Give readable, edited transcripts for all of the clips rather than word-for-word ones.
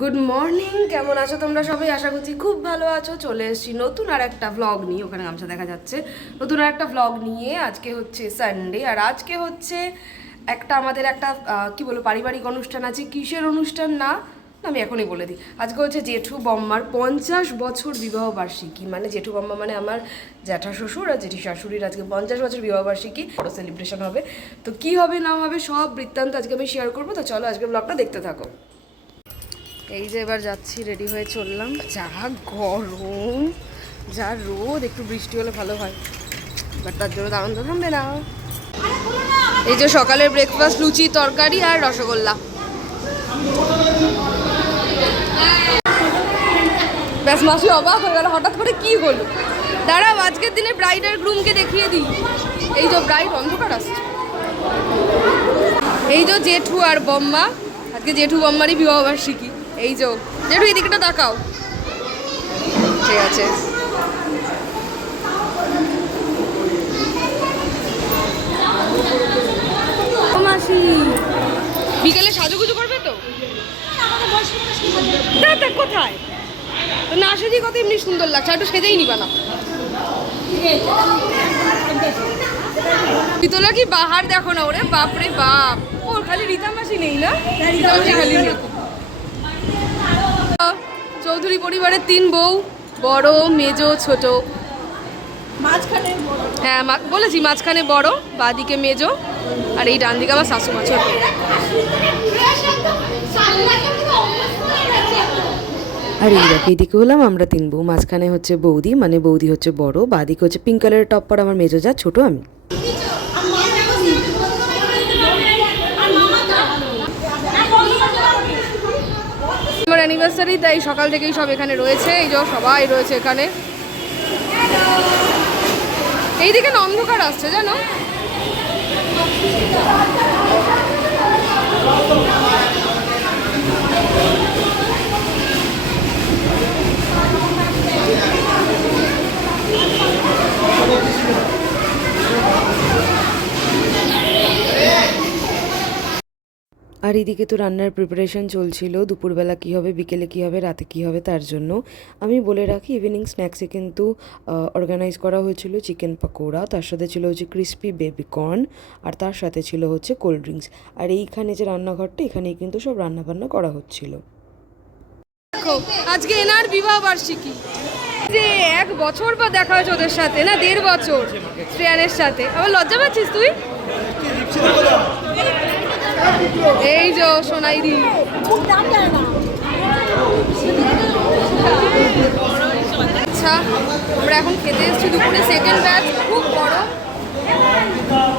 Good morning, কেমন আছো তোমরা সবাই? আশা করছি খুব ভালো আছো। চলে এসেছি নতুন আর একটা ভ্লগ নিয়ে। ওখানে গামছা দেখা যাচ্ছে। নতুন আর একটা ভ্লগ নিয়ে। আজকে হচ্ছে সানডে, আর আজকে হচ্ছে আমাদের একটা কি বলবো, পারিবারিক অনুষ্ঠান আছে। কিসের অনুষ্ঠান না আমি এখনই বলে দিই। আজকে হচ্ছে জেঠু বম্মার 50 বছর বিবাহ বার্ষিকী। মানে জেঠু বম্মা মানে আমার জ্যাঠা শ্বশুর আর জেঠি শাশুড়ির আজকে 50 বছর বিবাহ বার্ষিকী, বড় সেলিব্রেশন হবে। তো কি হবে না হবে সব বৃত্তান্ত আজকে আমি শেয়ার করবো। তো চলো আজকে ব্লগটা দেখতে থাকো। এই যে এবার যাচ্ছি, রেডি হয়ে চললাম। যা গরম, যা রোদ, একটু বৃষ্টি হলে ভালো হয়, বাট তার জন্য দারুণ তো থামবে না। এই যে সকালের ব্রেকফাস্ট, লুচি তরকারি আর রসগোল্লা। ব্যাস, মাসি অবাক হয়ে গেল হঠাৎ করে কি হলো। দাঁড়াও, আজকের দিনে ব্রাইড আর গ্রুমকে দেখিয়ে দিই। এই যে ব্রাইড, অন্ধকার আসছে। এই যে জেঠু আর বম্মা, আজকে জেঠু বম্মারই বিবাহ বার্ষিকী। এই যে জেঠু, এই দিকটা তাকাও। ঠিক আছে, মাসি বিকেলে সাজুগুজু করবে তো? কোথায় তো না সেদিক কত এমনি সুন্দর লাগছে, একটু সেজেই নিবা না? পিতলা কি বাহার দেখো না, ওরে বাপরে বাপ। ওর খালি রীতা মাসি নেই না, খালি চৌধুরী পরিবারের 3 বউ, বড়, মেজো, ছোট। হ্যাঁ বলেছি, মাঝখানে বড়, বাদিকে মেজো, আর এই ডান দিকে আমার শাশুমা ছোট। আর এই দেখো, এইদিকে হলাম আমরা 3 বউ, মাঝখানে হচ্ছে বৌদি, মানে বৌদি হচ্ছে বড়, বাদিকে হচ্ছে পিঙ্ক কালারের টপ পর আমার মেজো যা, ছোট আমি। আমার অ্যানিভার্সারি, তাই সকাল থেকেই সব এখানে রয়েছে। এই যে সবাই রয়েছে এখানে। এইদিকে না অন্ধকার আসছে জানো। আর এদিকে তো রান্নার প্রিপারেশন চলছিল, দুপুরবেলা কী হবে, বিকেলে কী হবে, রাতে কী হবে। তার জন্য আমি বলে রাখি, ইভিনিং স্ন্যাক্সে কিন্তু অর্গানাইজ করা হয়েছিল চিকেন পকোড়া, তার সাথে ছিল হচ্ছে ক্রিস্পি বেবি কর্ন, আর তার সাথে ছিল হচ্ছে কোল্ড ড্রিঙ্কস। আর এইখানে যে রান্নাঘরটা, এখানেই কিন্তু সব রান্নাবান্না করা হচ্ছিল। দেখো, আজকে এনার বিবাহ বার্ষিকী, যে 1 বছর পর দেখা হয়েছে ওদের সাথে, না 1.5 বছর শ্রেয়ানের সাথে। আবার লজ্জা পাচ্ছিস তুই? এই যে সোনাই দি, আচ্ছা আমরা এখন খেতে এসেছি দুপুরে, সেকেন্ড ব্যাচ। খুব গরম,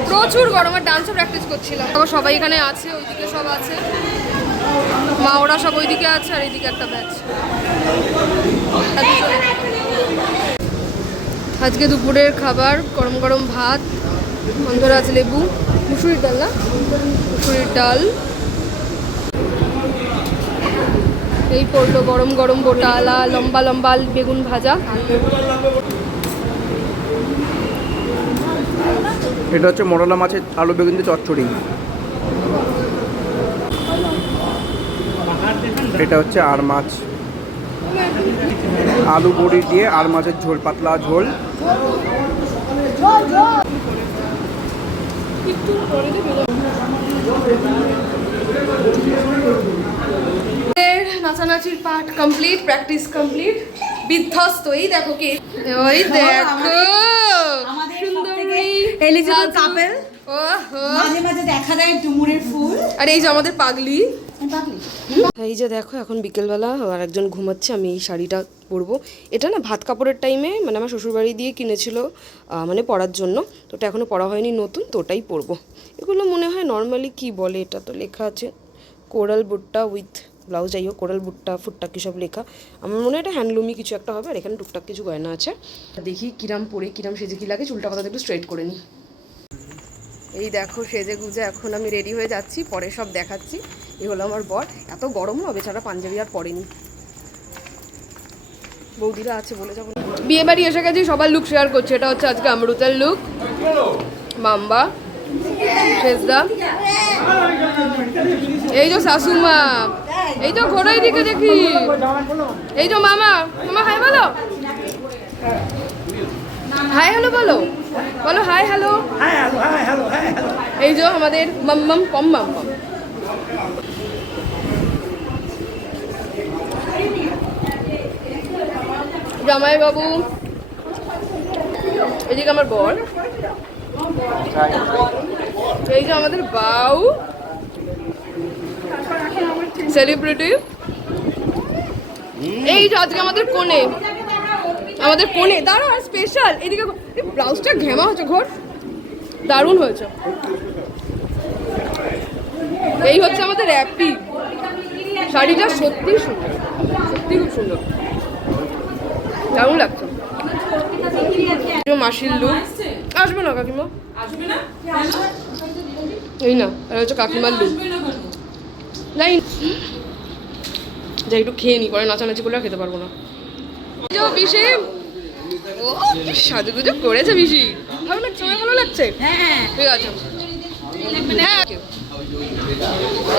প্রচুর গরম, আর ডান্সও প্র্যাকটিস করছিলাম। আবার সবাই এখানে আছে, ওইদিকে সব আছে, মা ওরা সব ওইদিকে আছে, আর এইদিকে একটা ব্যাচ। আজকে দুপুরের খাবার গরম গরম ভাত, গন্ধরাজ লেবু, মুসুরির ডাল, না মুসুরির ডাল, এই পড়লো গরম গরম গোটা আলা, লম্বা লম্বা বেগুন ভাজা। এটা হচ্ছে মোরলা মাছের আলু বেগুন দিয়ে চচ্চড়ি। এটা হচ্ছে আর মাছ, আলু বড়ি দিয়ে আর মাছের ঝোল, পাতলা ঝোল। নাচানাচির পার্ট কমপ্লিট, প্র্যাকটিস কমপ্লিট, বিধ্বস্ত। এই দেখো কে, ওই দেখো এলিজিবল কাপল, মাঝে মাঝে দেখা দেয় ডুমুরের ফুল। আর এই যে আমাদের পাগলি। এই যে দেখো, এখন বিকেলবেলা, আর একজন ঘুমাচ্ছে, আমি এই শাড়িটা পরবো। এটা না ভাত কাপড়ের টাইমে, মানে আমার শ্বশুরবাড়ি দিয়ে কিনেছিল, মানে পরার জন্য। তো ওটা এখনও পরা হয়নি নতুন, তো ওটাই পরবো। এগুলো মনে হয় নর্মালি কি বলে, এটা তো লেখা আছে কোরাল বুট্টা উইথ ব্লাউজ, যাই হোক কোরাল বুট্টা ফুটটা কি সব লেখা। আমার মনে হয় এটা হ্যান্ডলুমই কিছু একটা হবে। আর এখানে টুকটাক কিছু গয়না আছে, দেখি কিরাম পরে কিরাম সেজে কি লাগে। চুলটা কথা একটু স্ট্রেট করে নিই। এই দেখো সেজে গুজে এখন আমি রেডি হয়ে যাচ্ছি, পরে সব দেখাচ্ছি। এই হলো আমার বর। এত গরম না, বেচারা পাঞ্জাবি আর পরেনি। বৌদিরা আছে বলে যখন বিয়ে বাড়ি এসে গেছি, সবার লুক শেয়ার করছে। এটা হচ্ছে আজকে আমরুতার লুক, মাম্বা, শেষদা, এই যে শাশুমা, এই তো ঘোড়া এদিকে দেখি। এই তো মামা, মামা হাই বলো, হাই হ্যালো বলো, বলো হাই হ্যালো। এই যে আমাদের মাম্মাম পম মাম্মাম। জামাই বাবু, এদিকে আমার বর, এই যে আমাদের বাউ সেলিব্রিটি, এই যে আজকে আমাদের কোণে, আমাদের কোণে দাঁড়া স্পেশাল। এদিকে ব্লাউজটা ঘেমা হচ্ছে, ঘোর দারুণ হয়েছে। এই হচ্ছে আমাদের র্যাপি, শাড়িটা সত্যি সুন্দর, সত্যি খুব সুন্দর, দারুণ লাগছে। মাসির লুক আসবে না কাকিমা, এই না এটা হচ্ছে কাকিমার লুক। যাই যাই একটু খেয়ে নি, পরে নাচানাচি করলে আর খেতে পারবো না। পিসি ও সাজুগুজু করেছে পিসি, ভালো লাগছে, আমার ভালো লাগছে। ঠিক আছে হ্যাঁ,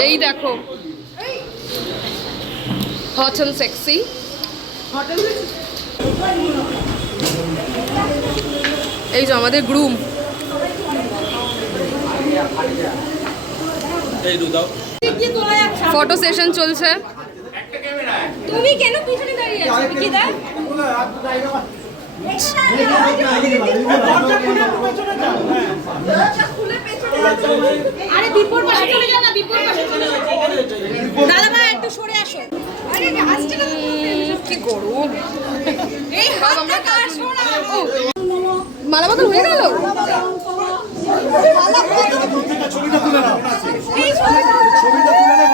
এই দেখো হট অ্যান্ড সেক্সি। এই যে আমাদের গ্রুম, ফটো সেশন চলছে। তুমি কেন পিছনে দাঁড়িয়ে আছো বিকিদা? আরে বিপর পাশে চলে যাও না, বিপর পাশে চলে যাও। দাদা ভাই একটু সরে আসো। আরে আসছে না কি করো, এই হাতটা কার সরা। মালা বদল হয়ে গেল। ছবিটা তুলে নাও, এই ছবিটা ছবিটা তুলে নাও।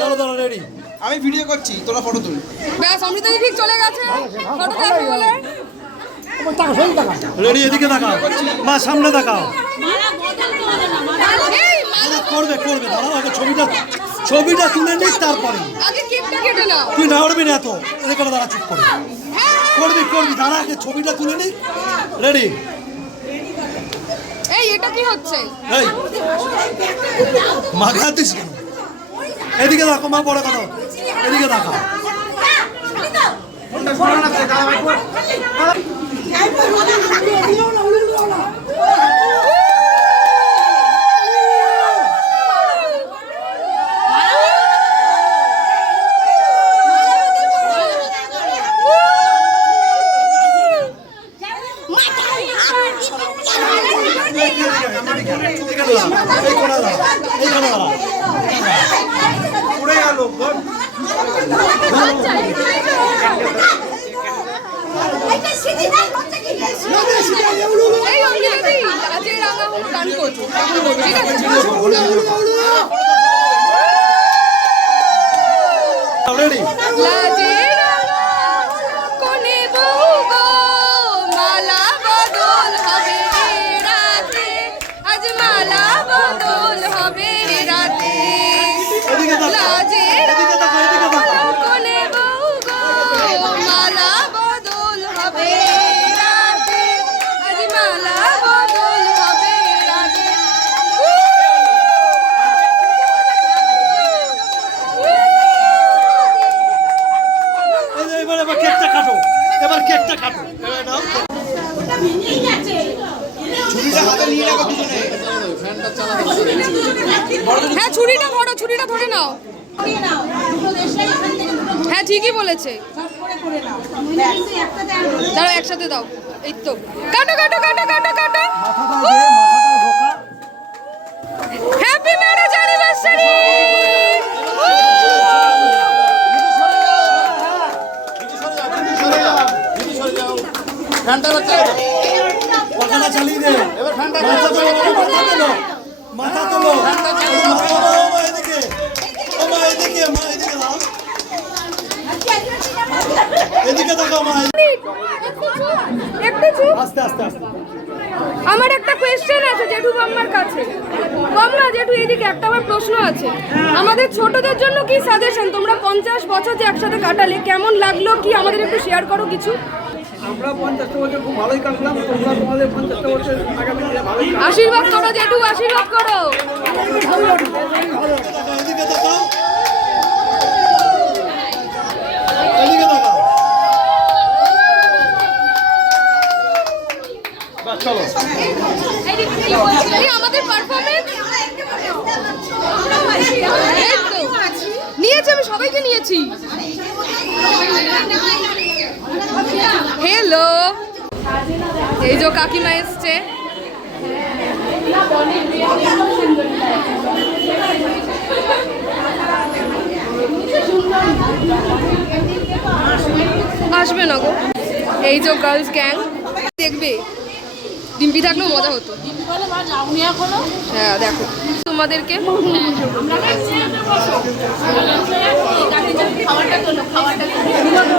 দাঁড়া দাঁড়া রেডি, আমি ভিডিও করছি, তোরা ফটো তুল। ব্যাস অমৃতা ঠিক চলে গেছে ফটো দেখো বলে। রেডি, এদিকে তাকাও, মা সামনে তাকাও। মালা বদল করে না, মালা এই মালা করবে করবে, দাঁড়াও আগে ছবিটা তুলে নিস, তারপরে আগে কেকটা কেটে নাও। তুই না উঠবি না এত, এদিকে দাঁড়া, চুপ করে করবি, দাঁড়া আগে ছবিটা তুলে নি। রেডি, এই এটা কি হচ্ছে? এই মাখাতিস কেন? এদিকে দেখো মা, বড় কথা, এদিকে দেখো। এই অমৃতা দি আজে রাঙা হোক গান করছো, ঠিক আছে? রেডি, লাজে রাঙা কোনে বউ গো, মালা বদল হবে রাতে, আজ মালা বদল হবে রাতে। এদিকে দেখো, লাজে এদিকে দেখো, এদিকে দেখো। কোনে বউ গো, মালা বদল হবে রাতে, আজ মালা বদল হবে রাতে। এবার কেকটা কাটো, এবার কেকটা কাটো। নাও হ্যাঁ ছুরিটা ধরো, ছুরিটা ধরে নাও। করে নাও, দুটো দেশলাই এখান থেকে দুটো হ্যাঁ ঠিকই বলেছে, ঝট করে নাও। নইলে কিন্তু একটাতে আর দাঁড়াও একসাথে দাও। এই তো কাটো কাটো কাটো কাটো কাটো। Happy marriage anniversary. পাখাটা চালিয়ে দে, মাথা তোলো, এদিকে, মা এদিকে, মা এদিকে দাও, এদিকে তাকাও মা, একটু চুপ। আস্তে আস্তে আস্তে। আমার একটা কোয়েশ্চেন আছে জেঠু বাম্মার কাছে। বাম্মা জেঠু এদিকে একটা আমার প্রশ্ন আছে, আমাদের ছোটদের জন্য কি সাজেশন? তোমরা 50 বছর যে একসাথে কাটালে কেমন লাগলো, কি আমাদের একটু শেয়ার করো কিছু। আমরা 50টা বছর খুব ভালোই কাটলাম, তোমরা তোমাদের 50টা বছর আগামী দিনে ভালোই আশীর্বাদ করো জেঠু, আশীর্বাদ করো। এদিকে তাকাও, এদিকে তাকাও। চলো এই আমাদের পারফরম্যান্স নিয়েছি, আমি সবাইকে নিয়েছি। হ্যালো, এই যে কাকিমা এসছে। আসবে না গো, এই যে গার্লস গ্যাং দেখবে। ডিম্পি থাকলেও মজা হতো। হ্যাঁ দেখো তোমাদেরকে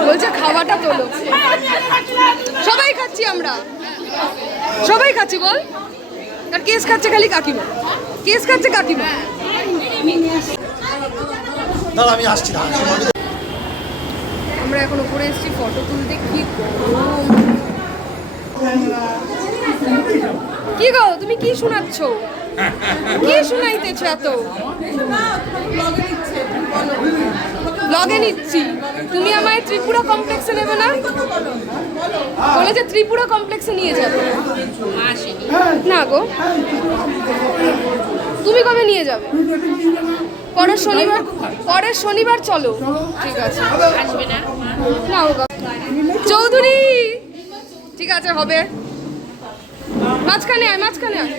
বলছে খাওয়াটা তোলো। সবাই খাচ্ছি আমরা, সবাই খাচ্ছি বল। আর কেস খাচ্ছে খালি কাকিমা, কেস খাচ্ছে কাকিমা। দাঁড়া আমি আসছি না। আমরা এখন উপরে এসেছি ফটো তুলতে। কি গরম, কি গো তুমি কি শোনাচ্ছ, কি শোনাইতেছ এত? ব্লগে নিচ্ছি। তুমি আমায় ত্রিপুরা কমপ্লেক্সে নেবে না? বলে যে ত্রিপুরা কমপ্লেক্সে নিয়ে যাবে না গো। তুমি কবে নিয়ে যাবে? পরের শনিবার, পরের শনিবার চলো। ঠিক আছে, আসবে না না গো চৌধুরী। ঠিক আছে হবে, মাঝখানে আয়, মাঝখানে আয়।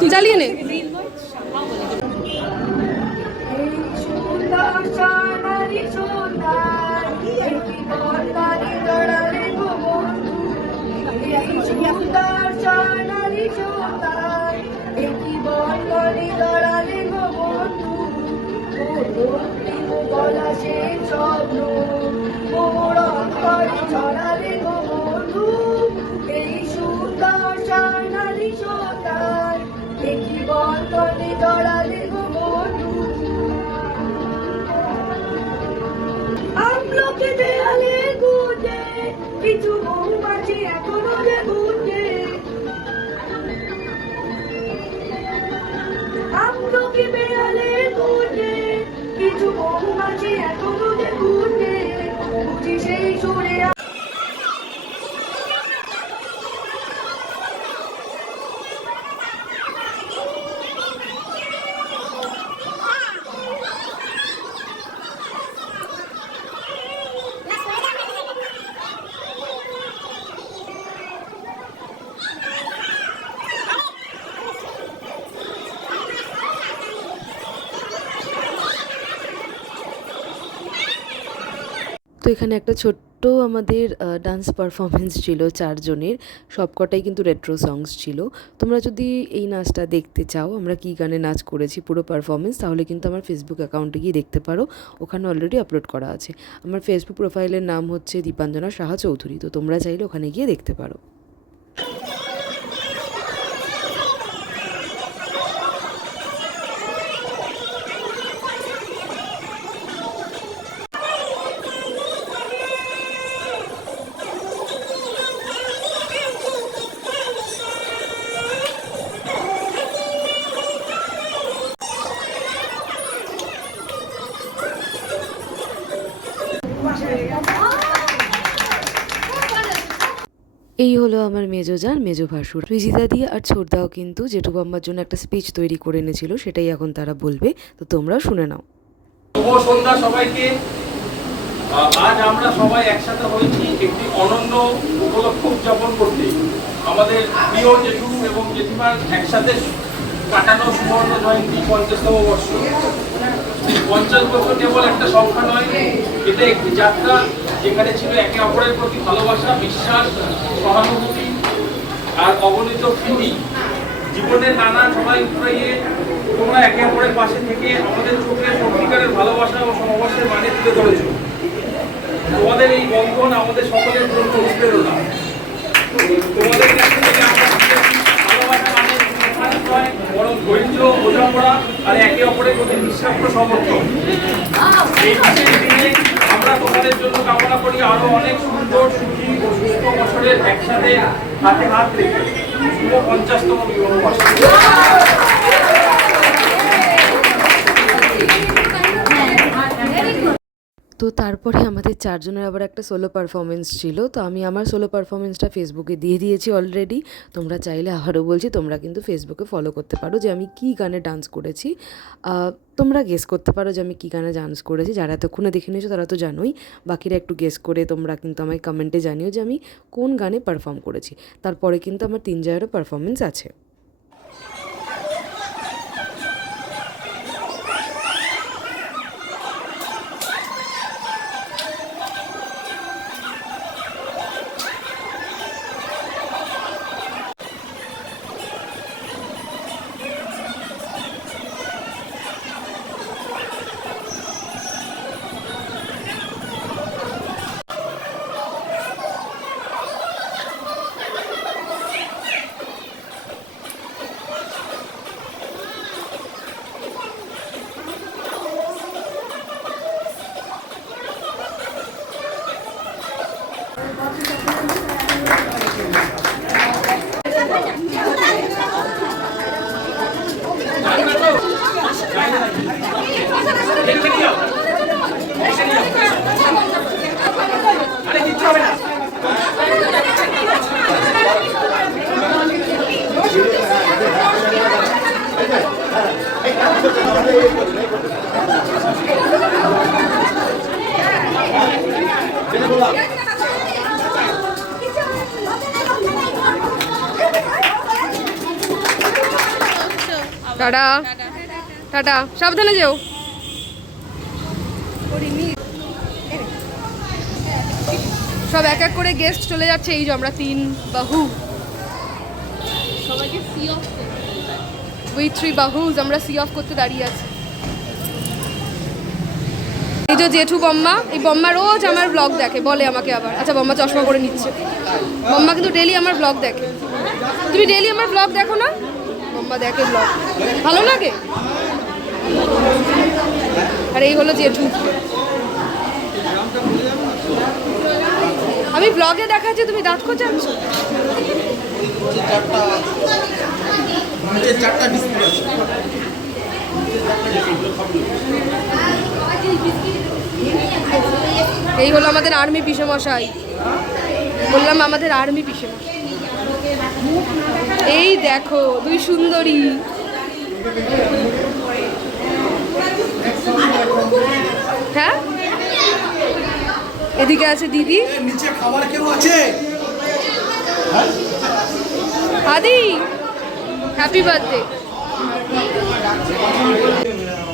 তুই চালিয়ে নে। আমলকে দেয়ালে গুজে কিছু মৌমাছি এখনো যে গুজে, আমলকে দেয়ালে গুজে কিছু মৌমাছি এখনো যে গুজে, বুঝি সেই সুরে। তো এখানে একটা ছোট্ট আমাদের ডান্স পারফরমেন্স ছিল 4 জনের, সবকটাই কিন্তু রেট্রো সংস ছিল। তোমরা যদি এই নাচটা দেখতে চাও আমরা কী গানে নাচ করেছি পুরো পারফরমেন্স, তাহলে কিন্তু আমার ফেসবুক অ্যাকাউন্টে গিয়ে দেখতে পারো, ওখানে অলরেডি আপলোড করা আছে। আমার ফেসবুক প্রোফাইলের নাম হচ্ছে দীপাঞ্জনা সাহা চৌধুরী, তো তোমরা চাইলে ওখানে গিয়ে দেখতে পারো। এই হলো আমার মেজোজান, মেজো ভাসুর। রিজিতা দিয়ে আর ছোটদাও কিন্তু জেঠু বাম্মার জন্য একটা স্পিচ তৈরি করে এনেছিল, সেটাই এখন তারা বলবে, তো তোমরাও শুনে নাও। শুভ সন্ধ্যা সবাইকে। আজ আমরা সবাই একসাথে হয়েছি একটি অনন্য উপলক্ষ উদযাপন করতে। আমাদের প্রিয় জেঠু এবং জেঠিমার একসাথে কাটানো সুবর্ণ জয়ন্তী 50তম বর্ষ। 50 বছর কেবল একটা সংখ্যা নয়, এটা একটি যাত্রা যেখানে ছিল একে অপরের প্রতি ভালোবাসা, বিশ্বাস, সহানুভূতি আর অগণিত প্রীতি। জীবনের নানা চড়াই উতরাইয়ে তোমরা একে অপরের পাশে থেকে আমাদের চোখে সত্যিকারের ভালোবাসা ও সহবাসের মানে তুলে ধরেছ। তোমাদের এই বন্ধন আমাদের সকলের জন্য অনুপ্রেরণা। তোমাদের কাছ থেকে আমরা ভালোবাসা মানে নয়, বরং ধৈর্য, বোঝাপড়া আর একে অপরের প্রতি নিঃস্বার্থ সমর্থন। এই বিশেষ দিনে আমরা আমরা তোমাদের জন্য কামনা করি আরো অনেক সুন্দর সুখী ও সুস্থ বছরের একসাথে হাতে হাত রেখে শুভ 50তম বিবাহ বার্ষিকী। তো তারপরে আমাদের চারজনের আবার একটা সোলো পারফরমেন্স ছিল, তো আমি আমার সোলো পারফরমেন্সটা ফেসবুকে দিয়ে দিয়েছি অলরেডি। তোমরা চাইলে আবারও বলছি তোমরা কিন্তু ফেসবুকে ফলো করতে পারো যে আমি কী গানে ডান্স করেছি। তোমরা গেস করতে পারো যে আমি কী গানে ডান্স করেছি। যারা এতক্ষণে দেখে নিয়েছো তারা তো জানোই, বাকিরা একটু গেস করে তোমরা কিন্তু আমায় কমেন্টে জানিও যে আমি কোন গানে পারফর্ম করেছি। তারপরে কিন্তু আমার 3 জায়গারও পারফরমেন্স আছে। টাটা টাটা, সাবধানে যেও। সব এক এক করে গেস্ট চলে যাচ্ছে। এই যে আমরা 3 বাহু, সবাইকে সি অফ, উই 3 বাহুজ আমরা সি অফ করতে দাঁড়িয়ে আছি। এই যে জেঠু বম্মা, এই বম্মা রোজ আমার ব্লগ দেখে, বলে আমাকে আবার, আচ্ছা বম্মা চশমা করে নিচ্ছে। বম্মা কিন্তু ডেলি আমার ব্লগ দেখে। তুমি ডেলি আমার ব্লগ দেখো না? বম্মা দেখে ব্লগ, ভালো লাগে। আর এই হলো জেঠু, আমি ব্লগে দেখাচ্ছি, তুমি দাঁত খোঁচাচ্ছ। এই হলো আমাদের আর্মি পিসেমশাই, বললাম আমাদের আর্মি পিসেমশাই। এই দেখো 2 সুন্দরী। হ্যাঁ, এদিকে আছে দিদি, নিচে খাবার কেউ আছে? আদি হ্যাপি বার্থডে।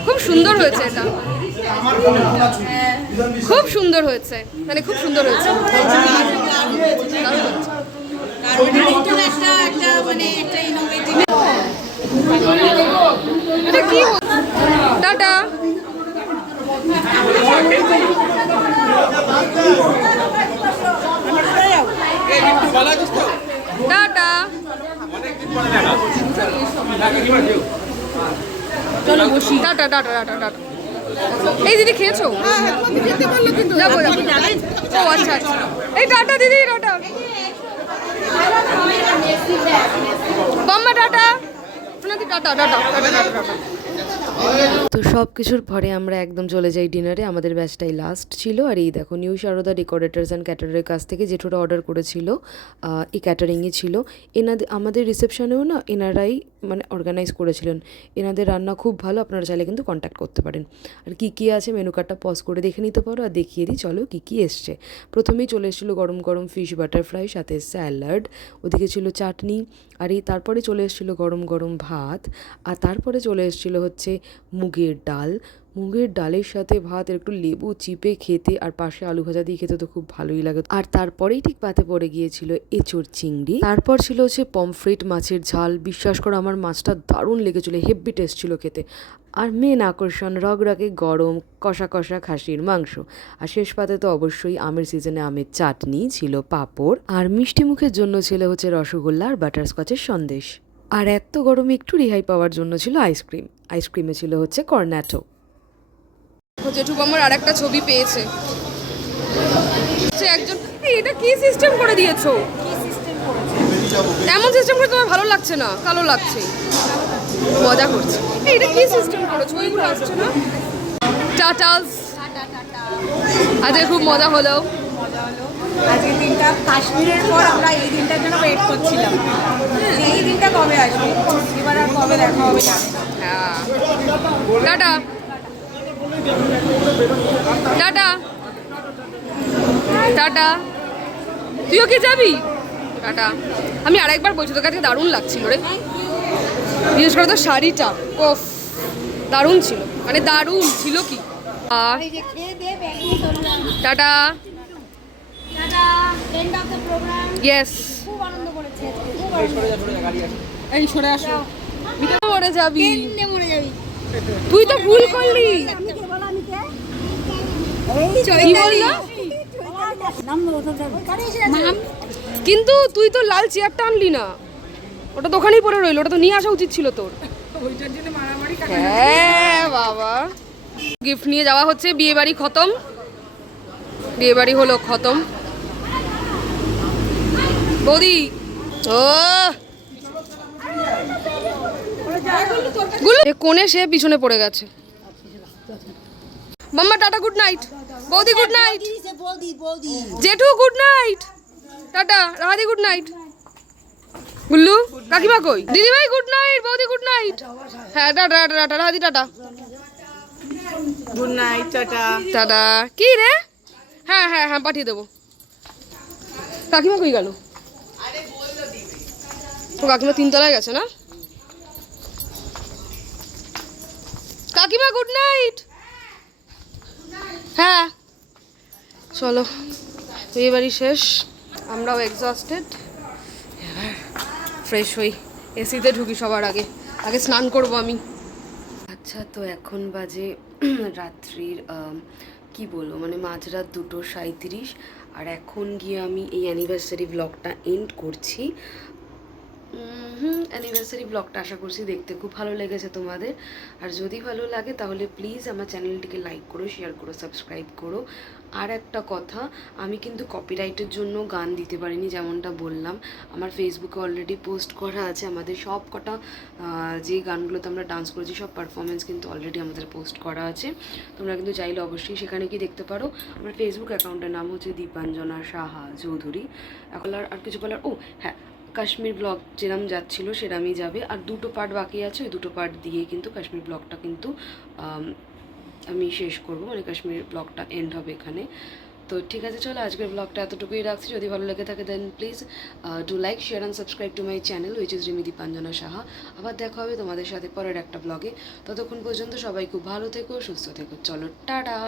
খুব সুন্দর হয়েছে এটা, খুব সুন্দর হয়েছে, মানে খুব সুন্দর হয়েছে। এটা কি? টাটা। টাটা। চলো বসি। Tata tata tata tata. এই দিদি খেয়েছো? যাবো যাবো। ও আচ্ছা আচ্ছা, এই টাটা দিদি, টাটা বাম্মা, tata tata tata tata tata. তো সব কিছুর পরে আমরা একদম চলে যাই ডিনারে। আমাদের ব্যাচটাই লাস্ট ছিল। আর এই দেখো নিউ সারদা ডেকোরেটার্স অ্যান্ড ক্যাটারের কাছ থেকে জেঠুরা অর্ডার করেছিল, এই ক্যাটারিংই ছিল। আমাদের রিসেপশনেও না এনারাই মানে অর্গানাইজ করেছিলেন। এনাদের রান্না খুব ভালো, আপনারা চাইলে কিন্তু কন্ট্যাক্ট করতে পারেন। আর কী কী আছে মেনু কার্ডটা পজ করে দেখে নিতে পারো, আর দেখিয়ে দিই চলো কী কী এসছে। প্রথমেই চলে এসেছিলো গরম গরম ফিশ বাটার ফ্রাই, সাথে স্যালাড, ওদিকে ছিল চাটনি, আর এই তারপরে চলে এসেছিলো গরম গরম ভাত, আর তারপরে চলে এসেছিলো হচ্ছে মুগের ডাল। মুগের ডালের সাথে ভাত, একটু লেবু চিপে খেতে, আর পাশে আলু ভাজা দিয়ে খেতে তো খুব ভালোই লাগে। আর তারপরেই ঠিক পাতে পড়ে গিয়েছিল এঁচোড় চিংড়ি, তারপর ছিল হচ্ছে পমফ্রেট মাছের ঝাল। বিশ্বাস করো আমার মাছটা দারুণ লেগেছিলো, হেভি টেস্ট ছিল খেতে। আর মেন আকর্ষণ রগরগে গরম কষা কষা খাসির মাংস। আর শেষ পাতে তো অবশ্যই আমের সিজনে আমের চাটনি, ছিল পাঁপড়, আর মিষ্টি মুখের জন্য ছিল হচ্ছে রসগোল্লা আর বাটারস্কচের সন্দেশ। আর এত গরমে একটু রেহাই পাওয়ার জন্য ছিল আইসক্রিম। আইসক্রিমে ছিল হচ্ছে কর্নেটো। জেঠু বাম্মার আর একটা ছবি পেয়েছে, সে একজন এটা কি সিস্টেম করে দিয়েছো? এমন সিস্টেম করে তোমার ভালো লাগছে না, কালো লাগছে। মজা করছে। এটা কি সিস্টেম করেছো? ওইগুলো আসছে না। টাটাস। আজকে খুব মজা হলো। আজকে দিনটা কাশ্মীরের পর আমরা এই দিনটার জন্য ওয়েট করছিলাম যে এই দিনটা কবে আসবে, এবার আর কবে দেখা হবে জানি না। হ্যাঁ টাটা টাটা টাটা। তুইও কি যাবি? টাটা। আমি আরেকবার বলছি, তোকে আজকে দারুণ লাগছিল রে, বিশেষ করে তোর শাড়িটা। ওফ দারুণ ছিল, মানে দারুণ ছিল কি। টাটা। ইয়েস। এই সরে আসো। মরে যাবি তুই, তো ভুল করলি। কি বললো? কিন্তু তুই তো লাল চেয়ারটা আনলি না, ওটা তো ওখানেই পড়ে রইল, ওটা তো নিয়ে আসা উচিত ছিল তোর। হ্যাঁ বাবা, গিফট নিয়ে যাওয়া হচ্ছে। বিয়ে বাড়ি খতম, বিয়ে বাড়ি হলো খতম। বৌদি ও কোণে সে পিছনে পড়ে গেছে। মাম্মা টাটা, গুড নাইট। বৌদি গুড নাইট। জেঠু গুড নাইট। টাটা। রাহাদি গুড নাইট। গুল্লু কাকিমা কই? দিদিভাই গুড নাইট। বৌদি গুড নাইট। হ্যাঁ টাটা টাটা। রাহাদি tata. Good night, tata. Tata. কি রে? হ্যাঁ হ্যাঁ হ্যাঁ পাঠিয়ে দেবো। কাকিমা কই গেল? ও কাকিমা 3 তলায় গেছে না? কাকিমা গুড নাইট। হ্যাঁ চলো, বিয়ে বাড়ি শেষ, আমরাও এক্সস্টেড। এবার ফ্রেশ হই, এসিতে ঢুকি সবার আগে। আগে স্নান করবো আমি। আচ্ছা, তো এখন বাজে রাত্রির কি বলবো, মানে মাঝরাত 2:37, আর এখন গিয়ে আমি এই অ্যানিভার্সারি ব্লগটা এন্ড করছি। অ্যানিভার্সারি ব্লগটা আশা করছি দেখতে খুব ভালো লেগেছে তোমাদের। আর যদি ভালো লাগে তাহলে প্লিজ আমার চ্যানেলটিকে লাইক করো, শেয়ার করো, সাবস্ক্রাইব করো। আর একটা কথা, আমি কিন্তু কপিরাইটের জন্য গান দিতে পারিনি, যেমনটা বললাম। আমার ফেসবুকে অলরেডি পোস্ট করা আছে আমাদের সব কটা যে গানগুলোতে আমরা ডান্স করেছি, সব পারফরমেন্স কিন্তু অলরেডি আমাদের পোস্ট করা আছে। তোমরা কিন্তু চাইলে অবশ্যই সেখানে কি দেখতে পারো। আমার ফেসবুক অ্যাকাউন্টের নাম হচ্ছে দীপাঞ্জনা সাহা চৌধুরী। এখন আর কিছু বলার, ও হ্যাঁ, কাশ্মীর ব্লগ যেরম যাচ্ছিলো সেরামই যাবে। আর 2টো পার্ট বাকি আছে, ওই 2টো পার্ট দিয়েই কিন্তু কাশ্মীর ব্লগটা কিন্তু আমি শেষ করব, মানে কাশ্মীর ব্লগটা এন্ড হবে এখানে। তো ঠিক আছে, চলো আজকের ব্লগটা এতটুকুই রাখছি। যদি ভালো লেগে থাকে then please do like, share and subscribe to my channel, which is Rimi Dipanjana Saha. আবার দেখা হবে তোমাদের সাথে পরের একটা ব্লগে। ততক্ষণ পর্যন্ত সবাই খুব ভালো থেকো, সুস্থ থেকো। চলো টাটা।